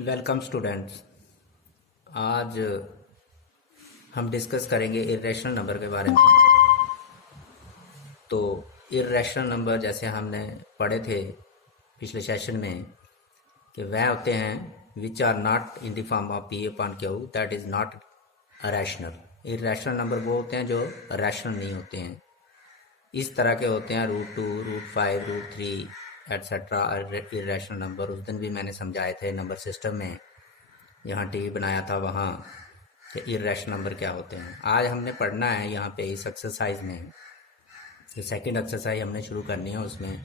Welcome students. आज हम discuss करेंगे इर्रेशनल नंबर के बारे में। तो इर्रेशनल नंबर जैसे हमने पढ़े थे पिछले सेशन में कि वह होते हैं which are not in the form of p upon q, that is not rational. Irrational number वो होते हैं जो रैशनल नहीं होते हैं। इस तरह के होते हैं √2, √5, √3 एट्सेट्रा इर्रेशनल नंबर। उस दिन भी मैंने समझाए थे नंबर सिस्टम में, यहाँ टीवी बनाया था वहाँ, कि इर्रेशनल नंबर क्या होते हैं। आज हमने पढ़ना है यहाँ पे इस एक्सरसाइज में, जो सेकंड एक्सरसाइज हमने शुरू करनी है उसमें,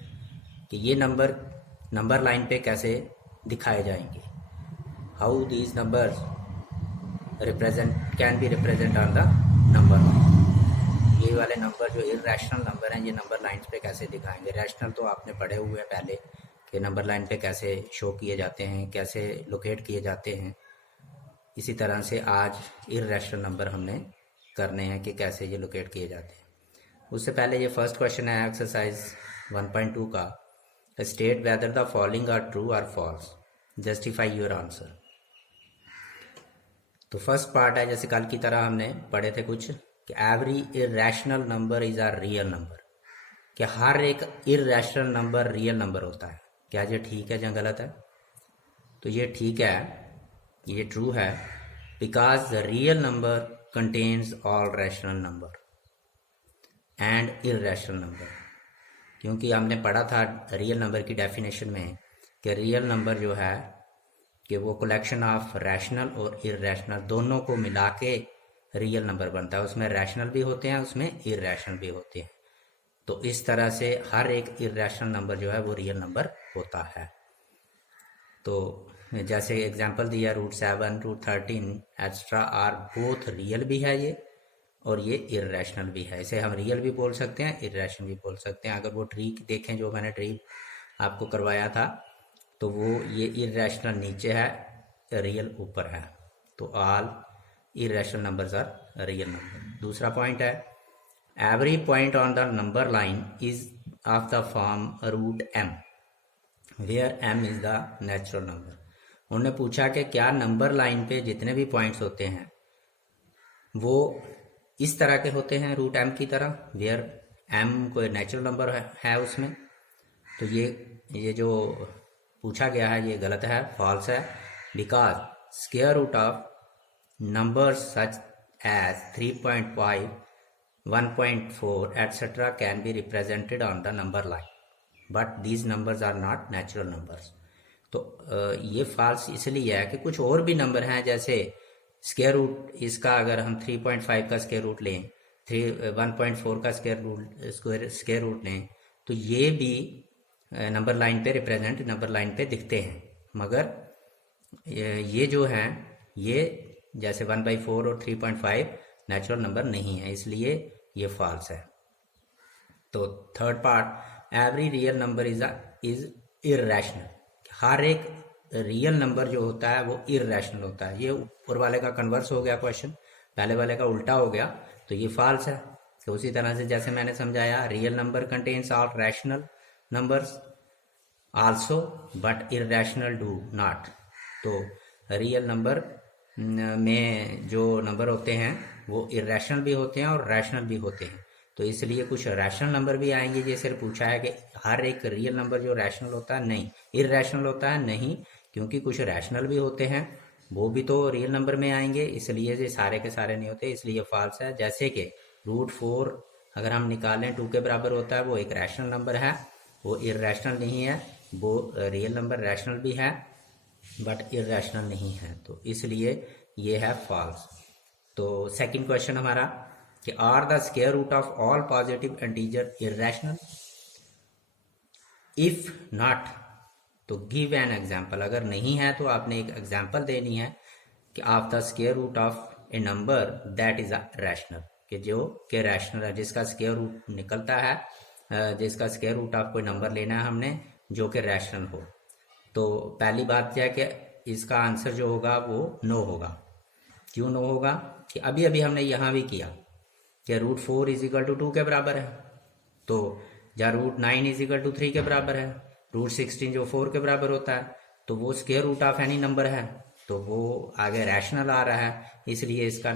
कि ये नंबर लाइन पे कैसे दिखाए जाएंगे। How these numbers can be represent on the number line. ये वाले नंबर जो इर्रेशनल नंबर हैं ये नंबर लाइन पे कैसे दिखाएंगे। रैशनल तो आपने पढ़े हुए हैं पहले कि नंबर लाइन पे कैसे शो किए जाते हैं, कैसे लोकेट किए जाते हैं। इसी तरह से आज इर्रेशनल नंबर हमने करने हैं कि कैसे ये लोकेट किए जाते हैं। उससे पहले ये फर्स्ट क्वेश्चन है एक्सरसाइज 1.2 का, state whether the following are true और फॉल्स, जस्टिफाई योर आंसर। तो फर्स्ट पार्ट है, जैसे कल की तरह हमने पढ़े थे कुछ, कि every irrational number is a real number, कि हर एक इर्रेशनल नंबर रियल नंबर होता है। क्या ये ठीक है या गलत है? तो ये ठीक है, ये ट्रू है, because the real number contains all rational number and irrational number. क्योंकि हमने पढ़ा था रियल नंबर की डेफिनेशन में कि रियल नंबर जो है कि वो कलेक्शन ऑफ रैशनल और इर्रेशनल दोनों को मिला के रियल नंबर बनता है। उसमें रैशनल भी होते हैं, उसमें इर्रेशनल भी होते हैं। तो इस तरह से हर एक इर्रेशनल नंबर जो है वो रियल नंबर होता है। तो जैसे एग्जांपल दिया √7, √13 एक्स्ट्रा आर बोथ रियल भी है ये, और ये इर्रेशनल भी है। इसे हम रियल भी बोल सकते हैं, इर्रेशनल भी बोल सकते हैं। अगर वो ट्री देखें जो मैंने ट्री आपको करवाया था, तो वो ये इर्रेशनल नीचे है, रियल ऊपर है। तो all irrational numbers are real number. दूसरा पॉइंट है, every point on the number line is of the form √m where m is the natural number. उन्होंने पूछा कि क्या नंबर लाइन पे जितने भी पॉइंट्स होते हैं वो इस तरह के होते हैं √m की तरह, वेयर m कोई नेचुरल नंबर है उसमें। तो ये जो पूछा गया है ये गलत है, फॉल्स है, because square root of numbers such as 3.5, 1.4 etc. can be represented on the number line, but these numbers are not natural numbers. तो ये फॉल्स इसलिए है कि कुछ और भी नंबर हैं, जैसे स्क्वायर रूट इसका अगर हम 3.5 का स्क्वायर रूट लें, 1.4 का स्क्वायर रूट लें, तो ये भी नंबर लाइन पे रिप्रेजेंट नंबर लाइन पे दिखते हैं। मगर ये जो हैं ये जैसे 1/4 और 3.5 नेचुरल नंबर नहीं है, इसलिए ये फॉल्स है। तो third part, every real number is irrational. हर एक रियल नंबर जो होता है वो इर्रेशनल होता है। ये ऊपर वाले का कन्वर्स हो गया क्वेश्चन, पहले वाले का उल्टा हो गया, तो ये फॉल्स है। तो उसी तरह से जैसे मैंने समझाया, real number contains all rational numbers also but irrational do not. तो रियल नंबर में जो नंबर होते हैं वो इर्रेशनल भी होते हैं और रैशनल भी होते हैं। तो इसलिए कुछ रैशनल नंबर भी आएंगे। जैसे पूछा है कि हर एक रियल नंबर जो रैशनल होता है, नहीं, इर्रेशनल होता है, नहीं, क्योंकि कुछ रैशनल भी होते हैं, वो भी तो रियल नंबर में आएंगे, इसलिए ये सारे के सारे नहीं होते, इसलिए फॉल्स है। जैसे कि √4 अगर हम निकालें 2 के बराबर होता है, वो एक रैशनल नंबर है, वो इर्रेशनल नहीं है, वो रियल नंबर रैशनल भी है बट इर्रेशनल नहीं है, तो इसलिए ये है फॉल्स। तो सेकंड क्वेश्चन हमारा, कि are the square root of all positive integer irrational, if not तो गिव एन एग्जांपल। अगर नहीं है तो आपने एक एग्जांपल देनी है कि of the square root of a number that is rational, कि जो कि रैशनल है, जिसका स्क्वायर रूट निकलता है, जिसका स्क्वायर रूट ऑफ कोई नंबर लेना है हमने जो कि रैशनल हो। तो पहली बात यह है कि इसका आंसर जो होगा वो नो होगा। क्यों नो होगा? कि अभी अभी हमने यहाँ भी किया कि √4 = 2 के बराबर है, तो या √9 = 3 के बराबर है, √16 जो 4 के बराबर होता है, तो वो square root of any number है, तो वो आगे रैशनल आ रहा है, इसलिए इसका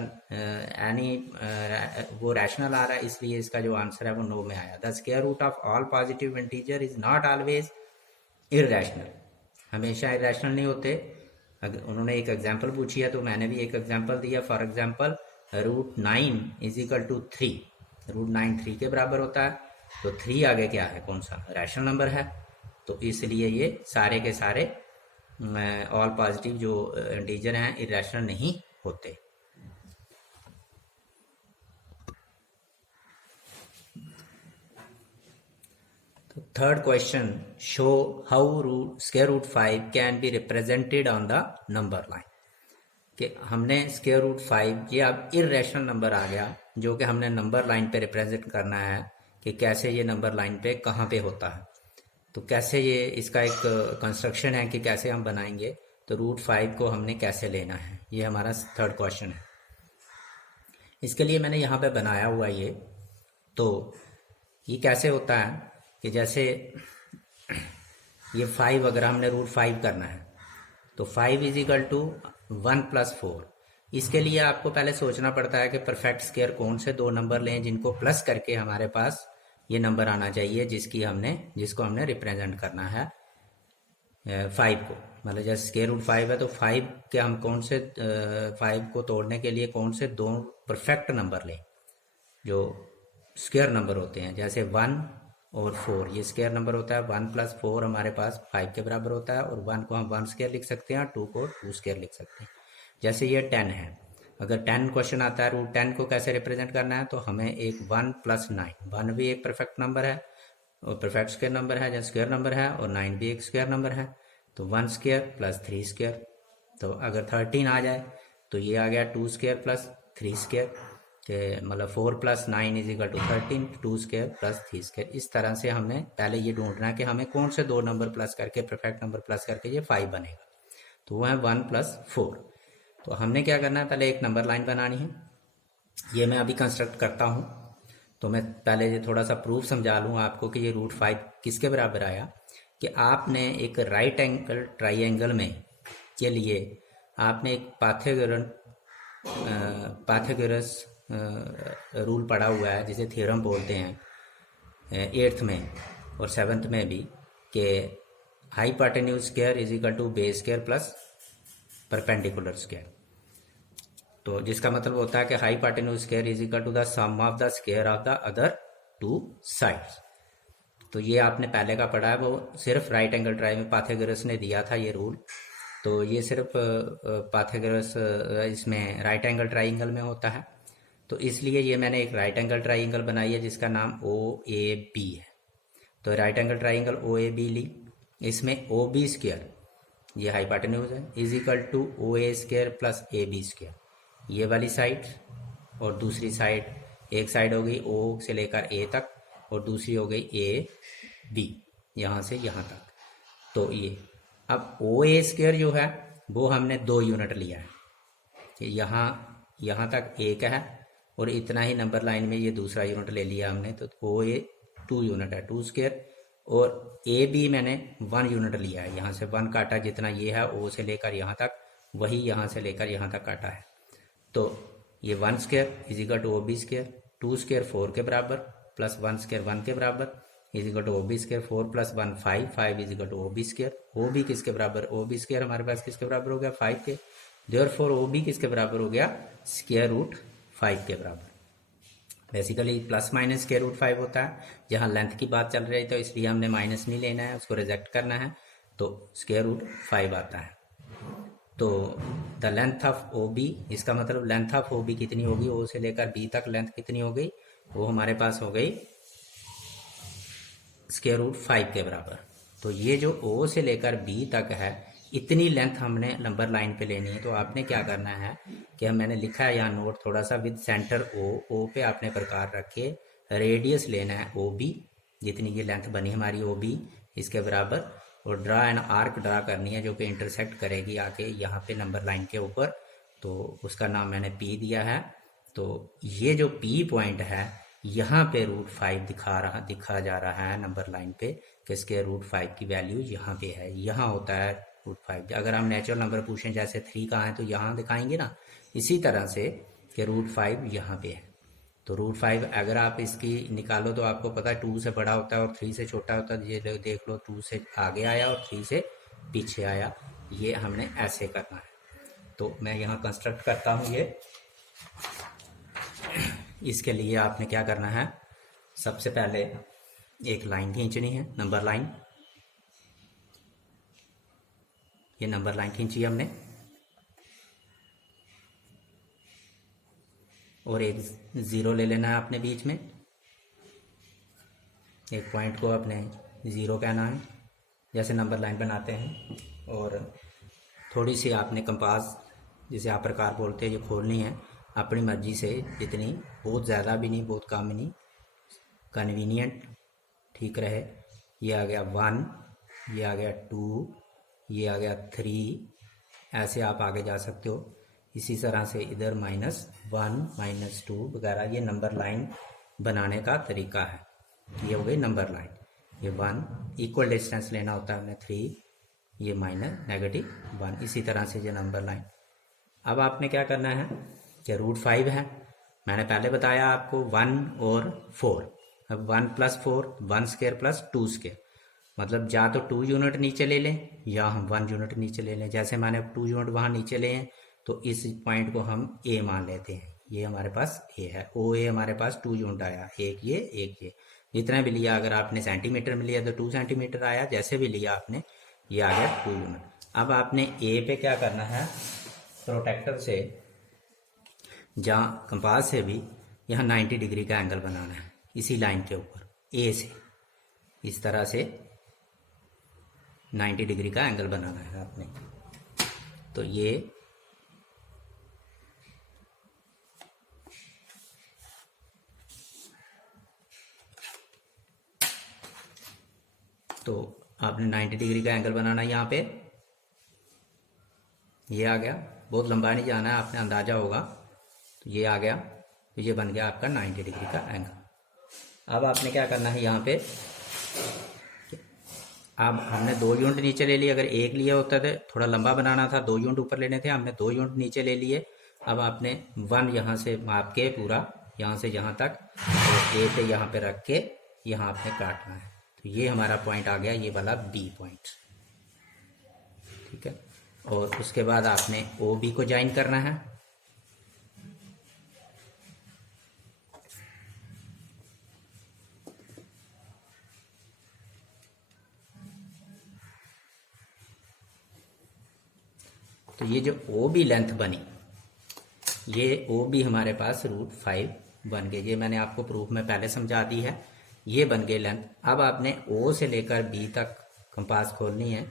वो रैशनल आ रहा है, इसलिए इसका जो आंसर है वो नो में आया। The square root of all positive integer is not always irrational, हमेशा इररेशनल नहीं होते। उन्होंने एक एग्जांपल पूछी है तो मैंने भी एक एग्जांपल दिया। For example √9 is equal to 3, √9 3 के बराबर होता है, तो 3 आगे क्या है, कौन सा रैशनल नंबर है, तो इसलिए ये सारे के सारे ऑल पॉजिटिव जो इंटीजर हैं इरेशनल नहीं होते। तो third question, show how square root 5 can be represented on the number line. कि हमने स्क्वायर रूट 5, ये अब इरेशनल नंबर आ गया जो कि हमने नंबर लाइन पे रिप्रेजेंट करना है कि कैसे ये नंबर लाइन पे कहाँ पे होता है, तो कैसे ये इसका एक कंस्ट्रक्शन है कि कैसे हम बनाएंगे, तो √5 को हमने कैसे लेना है, ये हमारा थर्ड क्वेश्चन है। इसके लिए मैंने यहाँ पे बनाया हुआ तो ये कैसे होता है कि जैसे ये 5 अगर हमने √5 करना है तो 5 इज इक्वल टू 1 + 4। इसके लिए आपको पहले सोचना पड़ता है कि परफेक्ट स्क्वायर कौन से दो नंबर लें जिनको प्लस करके हमारे पास ये नंबर आना चाहिए जिसको हमने रिप्रेजेंट करना है 5 को। मतलब जैसे स्क्वायर रूट 5 है तो 5 के हम कौन से 5 को तोड़ने के लिए कौन से दो परफेक्ट नंबर लें जो स्क्वायर नंबर होते हैं, जैसे 1 और 4 ये स्क्वायर नंबर होता है। 1 + 4 हमारे पास 5 के बराबर होता है, और 1 को हम 1 स्क्वायर लिख सकते हैं, 2 को 2 स्क्वायर लिख सकते हैं। जैसे ये 10 है, अगर 10 क्वेश्चन आता है √10 को कैसे रिप्रेजेंट करना है, तो हमें एक 1 + 9, 1 भी एक परफेक्ट नंबर है और परफेक्ट स्क्वायर नंबर है जैसे स्क्वायर नंबर है, और 9 भी एक स्क्वायर नंबर है, तो 1 स्क्वायर + 3 स्क्वायर। तो अगर 13 आ जाए तो ये आ गया 2 स्क्वायर + 3 स्क्वायर, मतलब 4 + 9 is equal to 13, 2 square + 3 square. इस तरह से हमने पहले ये ढूंढना है कि हमें कौन से दो नंबर प्लस करके परफेक्ट नंबर प्लस करके ये 5 बनेगा, तो वो है 1 + 4। तो हमने क्या करना है, पहले एक नंबर लाइन बनानी है, ये मैं अभी कंस्ट्रक्ट करता हूँ। तो मैं पहले ये थोड़ा सा प्रूफ समझा लूँ आपको कि ये √5 किसके बराबर आया, कि आपने एक राइट एंगल ट्राइंगल में के लिए आपने एक पाइथागोरस रूल पढ़ा हुआ है जिसे थ्योरम बोलते हैं 8th में और 7th में भी, कि hypotenuse square is equal to base square plus perpendicular square. तो जिसका मतलब होता है कि hypotenuse square is equal to the sum of the square of the other 2 sides. तो ये आपने पहले का पढ़ा है, वो सिर्फ राइट एंगल ट्राइंगल में पाइथागोरस ने दिया था ये रूल। तो ये सिर्फ पाइथागोरस इसमें राइट एंगल ट्राइंगल में होता है, तो इसलिए ये मैंने एक राइट एंगल ट्राइंगल बनाई है जिसका नाम OAB है। तो राइट एंगल ट्राइंगल OAB ली, इसमें OB स्क्वायर ये हाइपोटेन्यूज है is equal to OA square plus AB square, ये वाली साइड, और दूसरी साइड, एक साइड हो गई O से लेकर A तक और दूसरी हो गई AB यहाँ से यहाँ तक। तो ये अब OA स्क्वायर जो है वो हमने 2 यूनिट लिया है कि यहाँ तक 1 है और इतना ही नंबर लाइन में ये दूसरा यूनिट ले लिया हमने, तो OA 2 यूनिट है 2 स्क्वायर, और AB मैंने 1 यूनिट लिया है, यहाँ से 1 काटा, जितना ये है O से लेकर यहाँ तक वही यहाँ से लेकर यहाँ तक काटा है। तो ये 1 square is equal to OB square, 2 square 4 के बराबर प्लस 1 स्क्वायर 1 के बराबर is equal to OB square, 4 + 1 5, 5 is equal to OB square. OB किसके बराबर, OB स्क्वायर हमारे पास किसके बराबर हो गया 5 के, देयरफॉर OB किसके बराबर हो गया स्क्वायर रूट 5 के बराबर। Basically plus minus square root 5 होता है, जहाँ लेंथ की बात चल रही है तो इसलिए हमने माइनस नहीं लेना है, उसको रिजेक्ट करना है, तो स्क्वायर रूट 5 आता है। तो द लेंथ ऑफ OB, इसका मतलब लेंथ ऑफ OB कितनी होगी, O से लेकर B तक लेंथ कितनी हो गई, वो हमारे पास हो गई स्क्वायर रूट 5 के बराबर। तो ये जो O से लेकर B तक है इतनी लेंथ हमने नंबर लाइन पे लेनी है। तो आपने क्या करना है कि मैंने लिखा है यहाँ नोट थोड़ा सा, विद सेंटर O पे आपने प्रकार रखे रेडियस लेना है OB, जितनी ये लेंथ बनी हमारी OB इसके बराबर, और ड्रा एंड आर्क ड्रा करनी है जो कि इंटरसेक्ट करेगी आके यहाँ पे नंबर लाइन के ऊपर, तो उसका नाम मैंने P दिया है। तो ये जो P पॉइंट है यहाँ पे √5 दिखा जा रहा है नंबर लाइन पे, कि इसके √5 की वैल्यू यहाँ पे है, यहाँ होता है √5। अगर हम नेचुरल नंबर पूछें जैसे 3 कहाँ है तो यहाँ दिखाएंगे ना, इसी तरह से कि √5 यहाँ पे है। तो √5 अगर आप इसकी निकालो तो आपको पता है 2 से बड़ा होता है और 3 से छोटा होता है। ये देख लो 2 से आगे आया और 3 से पीछे आया, ये हमने ऐसे करना है। तो मैं यहाँ कंस्ट्रक्ट करता हूँ ये। इसके लिए आपने क्या करना है, सबसे पहले एक लाइन खींचनी है, नंबर लाइन। ये नंबर लाइन खींची हमने और एक ज़ीरो ले लेना है अपने बीच में, एक पॉइंट को अपने ज़ीरो कहना है जैसे नंबर लाइन बनाते हैं। और थोड़ी सी आपने कंपास जिसे आप प्रकार बोलते हैं ये खोलनी है अपनी मर्जी से, जितनी, बहुत ज़्यादा भी नहीं बहुत कम नहीं, कन्वीनियंट ठीक रहे। ये आ गया 1, ये आ गया 2, ये आ गया 3, ऐसे आप आगे जा सकते हो। इसी तरह से इधर -1 -2 वगैरह, ये नंबर लाइन बनाने का तरीका है। ये हो गई नंबर लाइन। ये 1 इक्वल डिस्टेंस लेना होता है हमें 3, ये -(-1), इसी तरह से ये नंबर लाइन। अब आपने क्या करना है कि √5 है, मैंने पहले बताया आपको 1 और 4। अब 1 + 4 1 स्क्वायर + 2 स्क्वायर, मतलब या तो 2 यूनिट नीचे ले लें या हम 1 यूनिट नीचे ले लें। जैसे मैंने 2 यूनिट वहाँ नीचे ले हैं तो इस पॉइंट को हम ए मान लेते हैं, ये हमारे पास ए है। ओ ए हमारे पास 2 यूनिट आया, एक ये जितना भी लिया। अगर आपने सेंटीमीटर में लिया तो 2 सेंटीमीटर आया, जैसे भी लिया आपने ये आ गया 2 यूनिट। अब आपने ए पे क्या करना है, प्रोटेक्टर से जहाँ कंपास से भी यहाँ 90 डिग्री का एंगल बनाना है, इसी लाइन के ऊपर ए से इस तरह से 90 डिग्री का एंगल बनाना है आपने। तो ये तो आपने 90 डिग्री का एंगल बनाना है यहाँ पे। ये आ गया, बहुत लंबा नहीं जाना है, आपने अंदाजा होगा। तो ये आ गया, तो ये बन गया आपका 90 डिग्री का एंगल। अब आपने क्या करना है यहाँ पे, अब हमने 2 यूनिट नीचे ले लिए। अगर एक लिया होता तो थोड़ा लंबा बनाना था, 2 यूनिट ऊपर लेने थे, हमने 2 यूनिट नीचे ले लिए। अब आपने 1 यहाँ से माप के पूरा यहाँ से यहाँ तक ए पे यहाँ पे रख के यहाँ आपने काटना है। तो ये हमारा पॉइंट आ गया, ये वाला बी पॉइंट, ठीक है। और उसके बाद आपने ओ बी को ज्वाइन करना है। तो ये जो ओ बी लेंथ बनी, ये ओ बी हमारे पास √5 बन गए। ये मैंने आपको प्रूफ में पहले समझा दी है, ये बन गए लेंथ। अब आपने ओ से लेकर बी तक कंपास खोलनी है,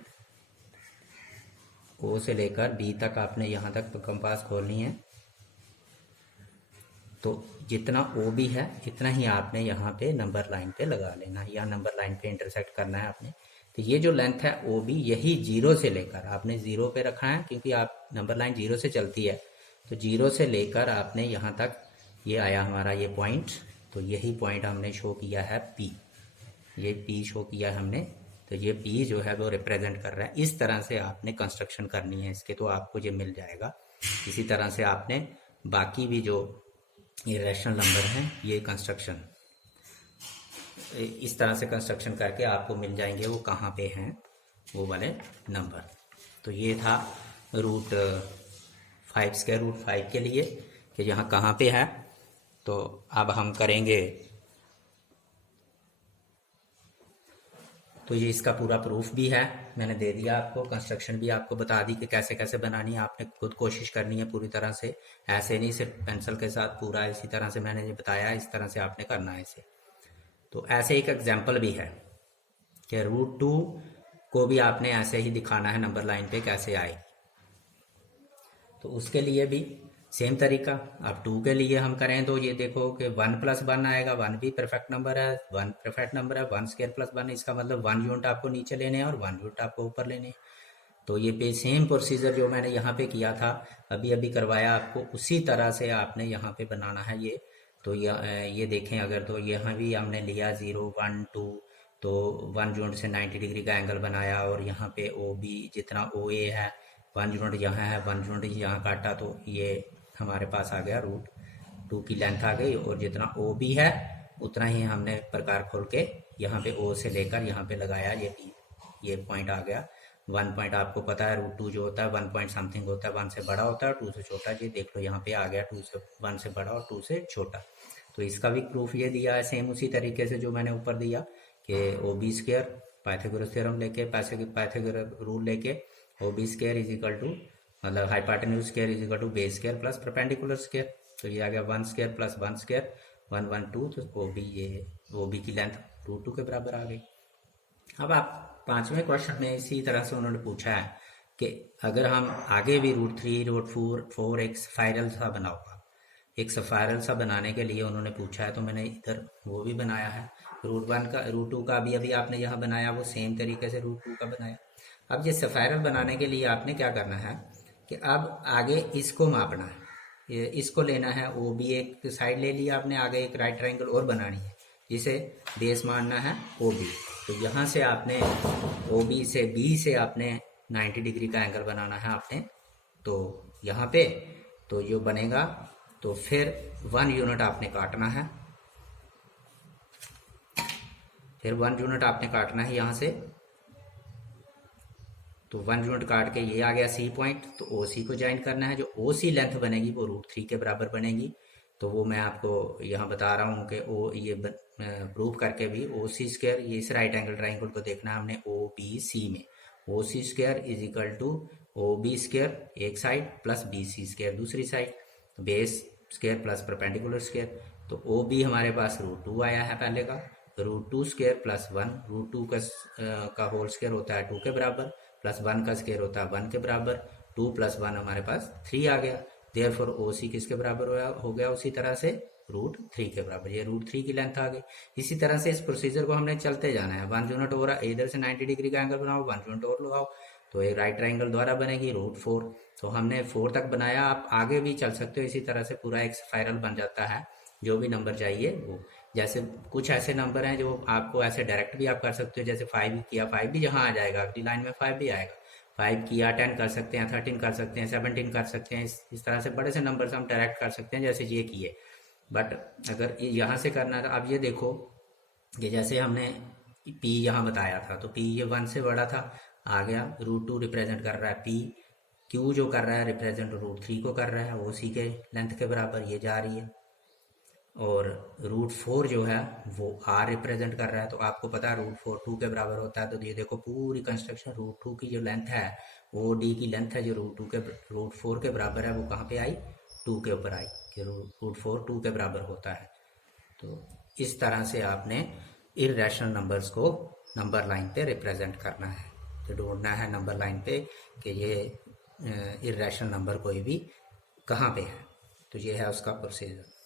ओ से लेकर बी तक आपने यहाँ तक कंपास खोलनी है। तो जितना ओ बी है इतना ही आपने यहाँ पे नंबर लाइन पे लगा लेना है, या नंबर लाइन पे इंटरसेक्ट करना है आपने। तो ये जो लेंथ है ओ बी, यही 0 से लेकर आपने 0 पे रखना है, क्योंकि आप नंबर लाइन 0 से चलती है। तो 0 से लेकर आपने यहाँ तक, ये आया हमारा ये पॉइंट, तो यही पॉइंट हमने शो किया है पी, ये पी शो किया है हमने। तो ये पी जो है वो रिप्रेजेंट कर रहा है। इस तरह से आपने कंस्ट्रक्शन करनी है इसके, तो आपको ये मिल जाएगा। इसी तरह से आपने बाकी भी जो इरेशनल नंबर हैं, ये कंस्ट्रक्शन इस तरह से कंस्ट्रक्शन करके आपको मिल जाएंगे वो कहाँ पे हैं वो वाले नंबर। तो ये था √5 स्क्वायर √5 के लिए कि यहाँ कहाँ पे है। तो अब हम करेंगे, तो ये इसका पूरा प्रूफ भी है, मैंने दे दिया आपको, कंस्ट्रक्शन भी आपको बता दी कि कैसे कैसे बनानी है। आपने खुद कोशिश करनी है पूरी तरह से, ऐसे नहीं सिर्फ पेंसिल के साथ पूरा इसी तरह से मैंने ये बताया, इस तरह से आपने करना है इसे। तो ऐसे एक एग्जाम्पल भी है कि √2 को भी आपने ऐसे ही दिखाना है नंबर लाइन पे कैसे आए। तो उसके लिए भी सेम तरीका। अब 2 के लिए हम करें तो ये देखो कि 1 + 1 आएगा, 1 भी परफेक्ट नंबर है, 1 परफेक्ट नंबर है, 1 स्क्वायर + 1, इसका मतलब 1 यूनिट आपको नीचे लेने हैं और 1 यूनिट आपको ऊपर लेने हैं। तो ये पे सेम प्रोसीजर जो मैंने यहाँ पे किया था, अभी अभी करवाया आपको, उसी तरह से आपने यहाँ पे बनाना है ये। तो ये देखें, अगर तो यहाँ भी हमने लिया 0 1 2 तो 1 यूनिट से 90 डिग्री का एंगल बनाया, और यहाँ पे ओ बी जितना ओ ए है 1 यूनिट यहाँ है, 1 यूनिट यहाँ काटा, तो ये हमारे पास आ गया √2 की लेंथ आ गई। और जितना ओ बी है उतना ही हमने प्रकार खोल के यहाँ पे ओ से लेकर यहाँ पे लगाया, ये पॉइंट आ गया। 1 पॉइंट आपको पता है √2 जो होता है 1 पॉइंट समथिंग होता है, 1 से बड़ा होता है 2 से छोटा। ये देख लो यहाँ पे आ गया 1 से बड़ा और 2 से छोटा। तो इसका भी प्रूफ ये दिया है सेम उसी तरीके से जो मैंने ऊपर दिया कि O B square Pythagoras theorem लेके पाइथागोरस रूल लेके O B square is equal to मतलब hypotenuse square is equal to base square plus perpendicular square. तो ये आ गया 1 स्क्वायर प्लस 1 स्क्वायर 1 1 2। तो ओ बी की लेंथ √2 के बराबर आ गई। अब आप 5वें क्वेश्चन में इसी तरह से उन्होंने पूछा है कि अगर हम आगे भी √3 √4 एक स्पाइरल सा बना होगा, एक स्पाइरल सा बनाने के लिए उन्होंने पूछा है, तो मैंने इधर वो भी बनाया है। √1 का √2 का अभी आपने यहाँ बनाया, वो सेम तरीके से √2 का बनाया। अब ये स्पाइरल बनाने के लिए आपने क्या करना है कि अब आगे इसको मापना है, ये इसको लेना है। ओ बी एक साइड ले लिया आपने, आगे एक राइट ट्रायंगल और बनानी है जिसे बेस मानना है ओ बी। तो यहाँ से आपने ओ बी से बी से आपने 90 डिग्री का एंगल बनाना है आपने। तो यहाँ पे तो जो बनेगा, तो फिर 1 यूनिट आपने काटना है, फिर 1 यूनिट आपने काटना है यहाँ से। तो 1 यूनिट काट के ये आ गया सी पॉइंट, तो ओ सी को ज्वाइन करना है। जो ओ सी लेंथ बनेगी वो √3 के बराबर बनेगी। तो वो मैं आपको यहाँ बता रहा हूँ कि ओ ये प्रूव करके भी ओ सी स्क्वायर, ये इस राइट एंगल ट्राइंगल को देखना है हमने ओ बी सी में। O C square is equal to O B square एक side plus B C square दूसरी side, base square plus perpendicular square. तो ओ बी हमारे पास √2 आया है पहले का, √2 स्क्वायर प्लस 1, √2 का होल स्क्वायर होता है 2 के बराबर, प्लस 1 का स्क्वायर होता है 1 के बराबर। 2 + 1 हमारे पास 3 आ गया। देयरफॉर ओ सी किसके बराबर हो गया उसी तरह से √3 के बराबर। ये √3 की लेंथ आ गई। इसी तरह से इस प्रोसीजर को हमने चलते जाना है। 1 यूनिट हो रहा है, इधर से 90 डिग्री का एंगल बनाओ, 1 यूनिट और लगाओ, तो एक राइट ट्राइंगल द्वारा बनेगी √4। तो हमने 4 तक बनाया, आप आगे भी चल सकते हो इसी तरह से, पूरा एक स्पाइरल बन जाता है। जो भी नंबर चाहिए वो, जैसे कुछ ऐसे नंबर हैं जो आपको ऐसे डायरेक्ट भी आप कर सकते हो, जैसे 5 किया 5 भी जहाँ आ जाएगा अगली लाइन में 5 भी आएगा। 5 किया 10 कर सकते हैं, 13 कर सकते हैं, 17 कर सकते हैं। इस तरह से बड़े से नंबर से हम डायरेक्ट कर सकते हैं जैसे ये किए। बट अगर यहाँ से करना था, अब ये देखो कि जैसे हमने पी यहाँ बताया था, तो पी ये 1 से बड़ा था, आ गया √2 रिप्रेजेंट कर रहा है पी। क्यू जो कर रहा है रिप्रेजेंट √3 को कर रहा है, वो सी के लेंथ के बराबर ये जा रही है। और √4 जो है वो आर रिप्रेजेंट कर रहा है, तो आपको पता है √4 2 के बराबर होता है। तो ये देखो पूरी कंस्ट्रक्शन √2 की जो लेंथ है वो डी की लेंथ है जो √4 के बराबर है, वो कहाँ पे आई 2 के ऊपर आई कि √4 2 के बराबर होता है। तो इस तरह से आपने इर्रेशनल नंबर्स को नंबर लाइन पे रिप्रेजेंट करना है। तो ढूंढना है नंबर लाइन पे कि ये इर्रेशनल नंबर कोई भी कहाँ पे है। तो ये है उसका प्रोसीजर।